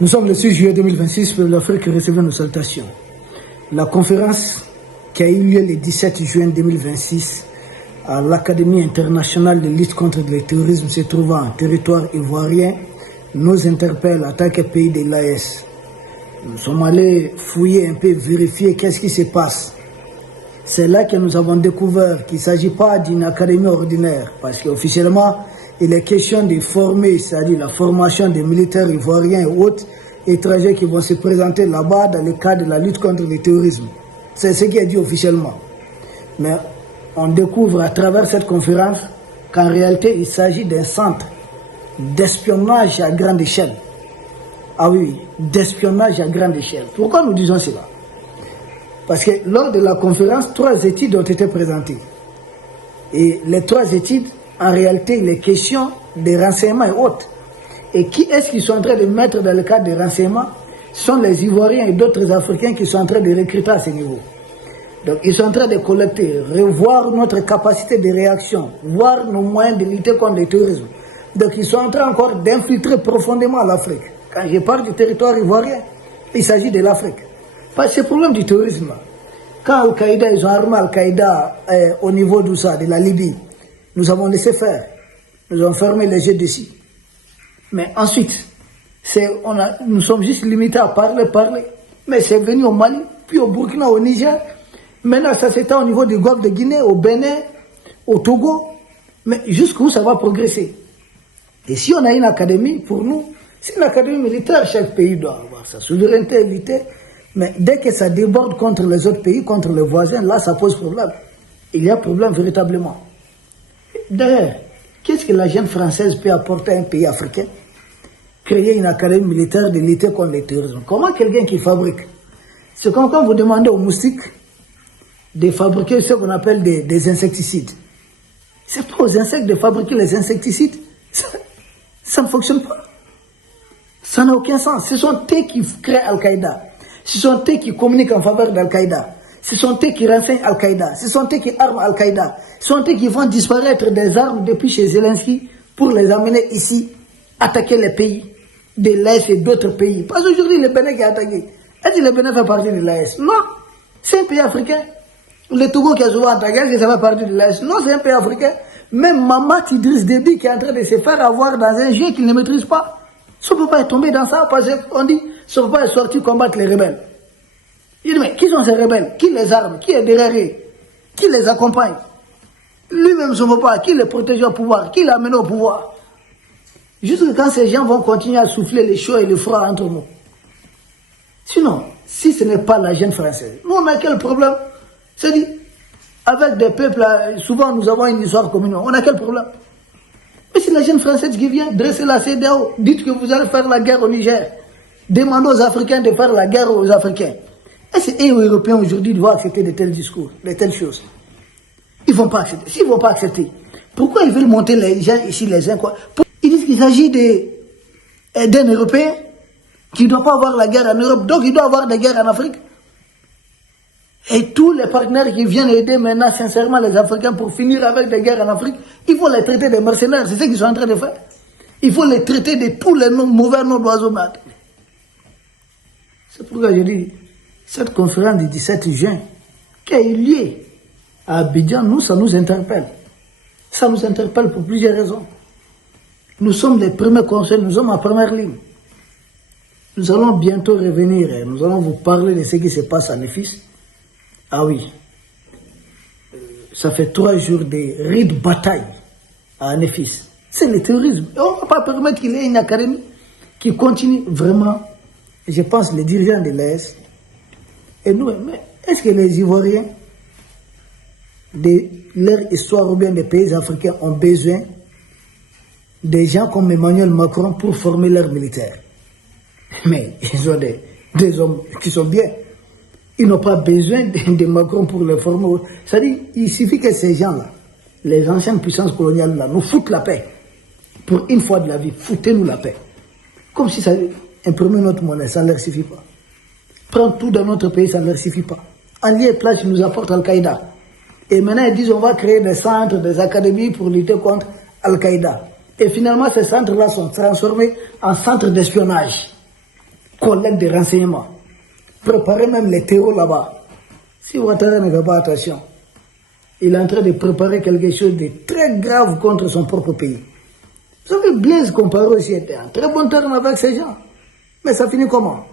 Nous sommes le 6 juillet 2026, pour l'Afrique recevait nos salutations. La conférence qui a eu lieu le 17 juin 2026 à l'Académie internationale de lutte contre le terrorisme se trouvant en territoire ivoirien nous interpelle en tant que pays de l'AES. Nous sommes allés fouiller un peu, vérifier qu'est-ce qui se passe. C'est là que nous avons découvert qu'il ne s'agit pas d'une académie ordinaire, parce qu'officiellement, il est question de former, c'est-à-dire la formation des militaires ivoiriens et autres étrangers qui vont se présenter là-bas dans le cadre de la lutte contre le terrorisme. C'est ce qui est dit officiellement. Mais on découvre à travers cette conférence qu'en réalité, il s'agit d'un centre d'espionnage à grande échelle. Ah oui, d'espionnage à grande échelle. Pourquoi nous disons cela? Parce que lors de la conférence, 3 études ont été présentées. Et les 3 études, en réalité, les questions des renseignements et autres. Et qui est-ce qu'ils sont en train de mettre dans le cadre des renseignements? Ce sont les Ivoiriens et d'autres Africains qui sont en train de recruter à ce niveau. Donc ils sont en train de collecter, revoir notre capacité de réaction, voir nos moyens de lutter contre le terrorisme. Donc ils sont en train encore d'infiltrer profondément l'Afrique. Quand je parle du territoire ivoirien, il s'agit de l'Afrique. Parce que c'est le problème du terrorisme. Quand Al-Qaïda, ils ont armé Al-Qaïda au niveau de ça, de la Libye, nous avons laissé faire. Nous avons fermé les yeux dessus. Mais ensuite, nous sommes juste limités à parler. Mais c'est venu au Mali, puis au Burkina, au Niger. Maintenant, ça s'étend au niveau du golfe de Guinée, au Bénin, au Togo. Mais jusqu'où ça va progresser? Et si on a une académie, pour nous, c'est une académie militaire. Chaque pays doit avoir sa souveraineté militaire. Mais dès que ça déborde contre les autres pays, contre les voisins, là, ça pose problème. Il y a problème véritablement. D'ailleurs, qu'est-ce que la jeune française peut apporter à un pays africain? Créer une académie militaire de lutter contre le terrorisme. Comment quelqu'un qui fabrique? C'est comme quand vous demandez aux moustiques de fabriquer ce qu'on appelle des insecticides. C'est pas aux insectes de fabriquer les insecticides. Ça ne fonctionne pas. Ça n'a aucun sens. Ce sont eux qui créent Al-Qaïda. Ce sont eux qui communiquent en faveur d'Al-Qaïda. Ce sont eux qui renseignent Al-Qaïda. Ce sont eux qui arment Al-Qaïda. Ce sont eux qui font disparaître des armes depuis chez Zelensky pour les amener ici, attaquer les pays de l'Est et d'autres pays. Parce qu'aujourd'hui, le Bénin qui est attaqué. Est-ce que le Bénin fait partie de l'Est? Non. C'est un pays africain. Le Togo qui a souvent attaqué, est-ce que ça fait partie de l'Est? Non, c'est un pays africain. Même Mamat Idriss Déby qui est en train de se faire avoir dans un jeu qu'il ne maîtrise pas. Ça ne peut pas être tombé dans ça parce qu'on dit ça ne peut pas être sorti combattre les rebelles. Il dit mais qui sont ces rebelles? Qui les arme? Qui est derrière eux? Qui les accompagne? Lui-même ne se veut pas. Qui les protège au pouvoir? Qui l'a amené au pouvoir? Jusque quand ces gens vont continuer à souffler les chaud et le froid entre nous. Sinon, si ce n'est pas la jeune française, nous on a quel problème? C'est-à-dire, avec des peuples, souvent nous avons une histoire commune. On a quel problème? Mais c'est la jeune française qui vient dresser la CEDEAO. Dites que vous allez faire la guerre au Niger. Demandez aux Africains de faire la guerre aux Africains. Est-ce que les Européens aujourd'hui doivent accepter de tels discours, de telles choses? Ils ne vont pas accepter. S'ils ne vont pas accepter, pourquoi ils veulent monter les gens ici, les uns quoi? Ils disent qu'il s'agit d'un Européen qui ne doit pas avoir la guerre en Europe, donc il doit avoir des guerres en Afrique. Et tous les partenaires qui viennent aider maintenant sincèrement les Africains pour finir avec des guerres en Afrique, il faut les traiter de mercenaires, c'est ce qu'ils sont en train de faire. Il faut les traiter de tous les mauvais noms d'oiseaux. C'est pourquoi je dis, cette conférence du 17 juin, qui a eu lieu à Abidjan, nous, ça nous interpelle. Ça nous interpelle pour plusieurs raisons. Nous sommes les premiers conseils, nous sommes en première ligne. Nous allons bientôt revenir et nous allons vous parler de ce qui se passe à Nefis. Ah oui, ça fait 3 jours de rude bataille à Nefis. C'est le terrorisme. Et on ne va pas permettre qu'il y ait une académie qui continue vraiment. Je pense les dirigeants de l'ES. Et nous, mais est-ce que les Ivoiriens, de leur histoire ou bien des pays africains, ont besoin des gens comme Emmanuel Macron pour former leurs militaires? Mais ils ont des hommes qui sont bien. Ils n'ont pas besoin de Macron pour les former. C'est-à-dire, il suffit que ces gens-là, les anciennes puissances coloniales-là, nous foutent la paix. Pour une fois de la vie, foutez-nous la paix. Comme si ça imprimer notre monnaie, ça ne leur suffit pas. Prendre tout dans notre pays, ça ne leur suffit pas. En lieu et place, ils nous apportent Al-Qaïda. Et maintenant, ils disent on va créer des centres, des académies pour lutter contre Al-Qaïda. Et finalement, ces centres-là sont transformés en centres d'espionnage. collecte de renseignements, préparer même les terreaux là-bas. Si Ouattara ne fait pas attention, il est en train de préparer quelque chose de très grave contre son propre pays. Vous savez, Blaise Compaoré aussi était en très bon terme avec ces gens. Mais ça finit comment?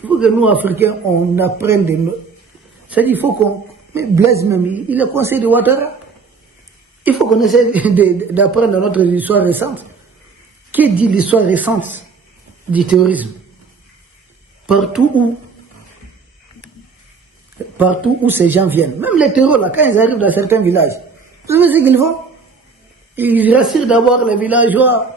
Il faut que nous, Africains, on apprenne de nous. C'est-à-dire, il faut qu'on... Mais Blaise même, il est conseiller de Ouattara. Il faut qu'on essaie d'apprendre notre histoire récente. Qui dit l'histoire récente du terrorisme? Partout où ces gens viennent, même les terreaux, là, quand ils arrivent dans certains villages, vous savez ce qu'ils font? Ils rassurent d'abord les villageois.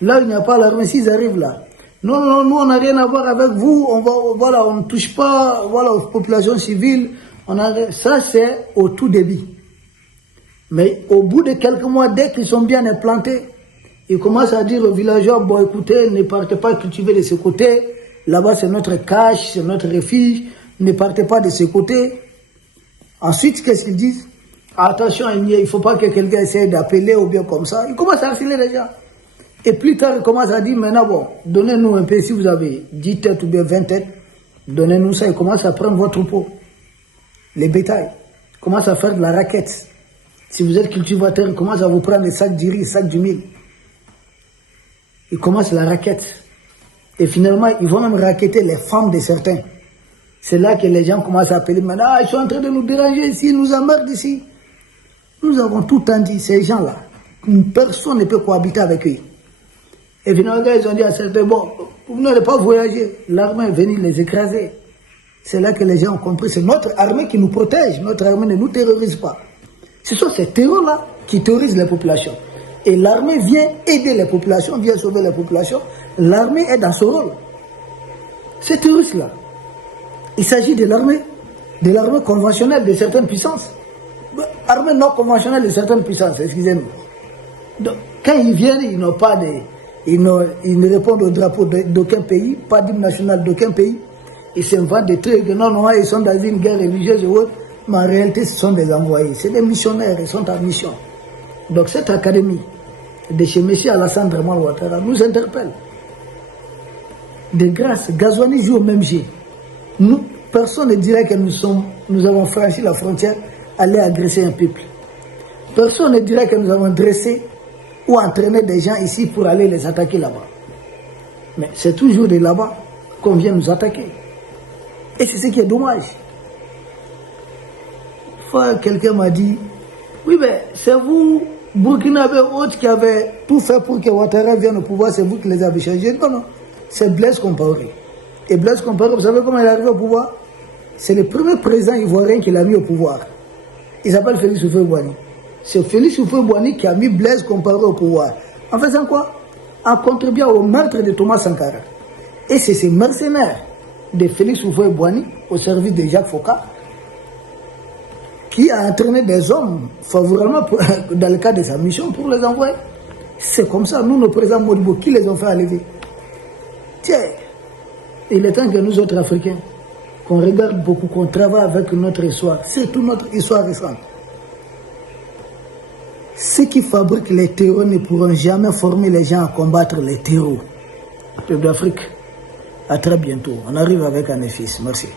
Là où il n'y a pas l'armée, s'ils arrivent là. Non, non, nous on n'a rien à voir avec vous, on ne touche pas aux populations civiles. Ça c'est au tout début. Mais au bout de quelques mois, dès qu'ils sont bien implantés, ils commencent à dire aux villageois, bon écoutez, ne partez pas cultiver de ce côté, là-bas c'est notre cache, c'est notre refuge, ne partez pas de ce côté. Ensuite, qu'est-ce qu'ils disent? Attention, il ne faut pas que quelqu'un essaie d'appeler ou bien comme ça. Ils commencent à harceler les gens. Et plus tard, ils commencent à dire, maintenant bon, donnez-nous un peu, si vous avez 10 têtes ou bien 20 têtes, donnez-nous ça. Ils commencent à prendre votre troupeau, les bétails. Ils commencent à faire de la raquette. Si vous êtes cultivateur, ils commencent à vous prendre les sacs du riz, les sacs du mil. Ils commencent la raquette. Et finalement, ils vont même raqueter les femmes de certains. C'est là que les gens commencent à appeler maintenant, ah, ils sont en train de nous déranger ici, ils nous emmerdent ici. Nous avons tout le temps dit, ces gens-là, personne ne peut cohabiter avec eux. Et finalement, ils ont dit à certains, bon, vous n'allez pas voyager. L'armée est venue les écraser. C'est là que les gens ont compris, c'est notre armée qui nous protège. Notre armée ne nous terrorise pas. Ce sont ces terreurs-là qui terrorisent les populations. Et l'armée vient aider les populations, vient sauver les populations. L'armée est dans ce rôle. Ces terroristes-là, il s'agit de l'armée conventionnelle de certaines puissances. Armée non conventionnelle de certaines puissances, excusez-moi. Donc, quand ils viennent, ils n'ont pas de... Ils ne répondent au drapeau d'aucun pays, pas d'hymne national d'aucun pays. Ils s'inventent des trucs, non, ils sont dans une guerre religieuse ou autre, mais en réalité, ce sont des envoyés. C'est des missionnaires, ils sont en mission. Donc cette académie de chez M. Alassane Draman Ouattara nous interpelle. De grâce, Ghazouani joue au même jeu. Nous, personne ne dirait que nous avons franchi la frontière, aller agresser un peuple. Personne ne dirait que nous avons dressé ou entraîné des gens ici pour aller les attaquer là-bas. Mais c'est toujours de là-bas qu'on vient nous attaquer. Et c'est ce qui est dommage. Une fois, quelqu'un m'a dit, oui, mais c'est vous, Burkinabé autres, qui avez tout fait pour que Ouattara vienne au pouvoir, c'est vous qui les avez changés. Non, non, c'est Blaise Compaoré. Et Blaise Compaoré, vous savez comment il est arrivé au pouvoir? C'est le premier président ivoirien qui l'a mis au pouvoir. Il s'appelle Félix Houphouët-Boigny. C'est Félix Houphouët-Boigny qui a mis Blaise Compaoré au pouvoir. En faisant quoi? En contribuant au meurtre de Thomas Sankara. Et c'est ces mercenaires de Félix Houphouët-Boigny au service de Jacques Foccart qui a entraîné des hommes favorablement dans le cadre de sa mission pour les envoyer. C'est comme ça, nous, nos présidents Modibo, qui les ont fait enlever? Tiens, il est temps que nous autres Africains, qu'on regarde beaucoup, qu'on travaille avec notre histoire, surtout notre histoire récente. Ceux qui fabriquent les terreaux ne pourront jamais former les gens à combattre les terreaux. Peuple d'Afrique, à très bientôt. On arrive avec un effice. Merci.